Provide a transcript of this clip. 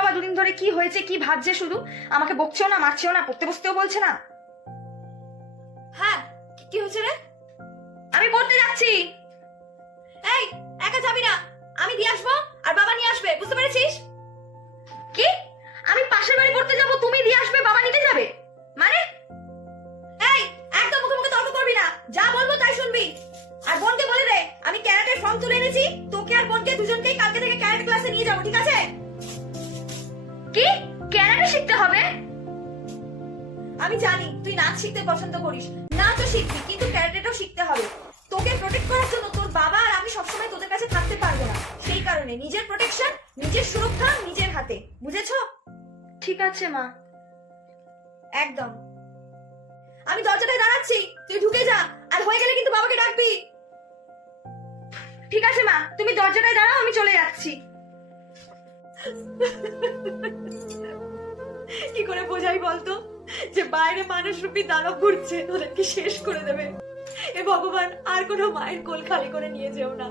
বাবা দুদিন ধরে? কি হয়েছে, কি ভাবছে? শুধু আমাকে বকছেও না, মারছেও না, পড়তে বসতেও বলছে না। হ্যাঁ, কি হয়েছে রে? আমি পড়তে যাচ্ছি। এই, একা যাবি না, আমি দিয়ে আসবো আর বাবা নিয়ে আসবে, বুঝতে পেরেছিস? কি? আমি পাশের বাড়ি পড়তে যাব, তুমি দিয়ে আসবে, বাবা নিতে যাবে? মানে? এই, একদম মুখে মুখে তর্ক করবি না, যা বলবো তাই শুনবি। আর বোনকে বলে দে আমি ক্যারাটের ফর্ম তুলে এনেছি, তোকে আর বোনকে দুজনকেই কালকে থেকে ক্যারাটে ক্লাসে নিয়ে যাবো, ঠিক আছে? কি? ক্যারাটে শিখতে হবে? আমি জানি তুই নাচ শিখতে পছন্দ করিস, নাচও শিখবি, কিন্তু ক্যারাটেটাও শিখতে হবে। তোকে প্রোটেক্ট করার জন্য তোর বাবা আর আমি সবসময় তোদের কাছে থাকতে পারবো না, সেই কারণে নিজের প্রোটেকশন, নিজের সুরক্ষা নিজের হাতে, বুঝেছো? ঠিক আছে মা। একদম। আমি দরজাটায় দাঁড়াচ্ছি, তুই ঢুকে যা, আর হয়ে গেলে কিন্তু বাবাকে ডাকবি। ঠিক আছে মা, তুমি দরজাটায় দাঁড়াও, আমি চলে যাচ্ছি। কি করে বোঝাই বলতো যে বাইরে মানুষ রূপী দানব ঘুরছে, ওদেরকে শেষ করে দেবে। এ ভগবান, আর কোনো মায়ের কোল খালি করে নিয়ে যেও না।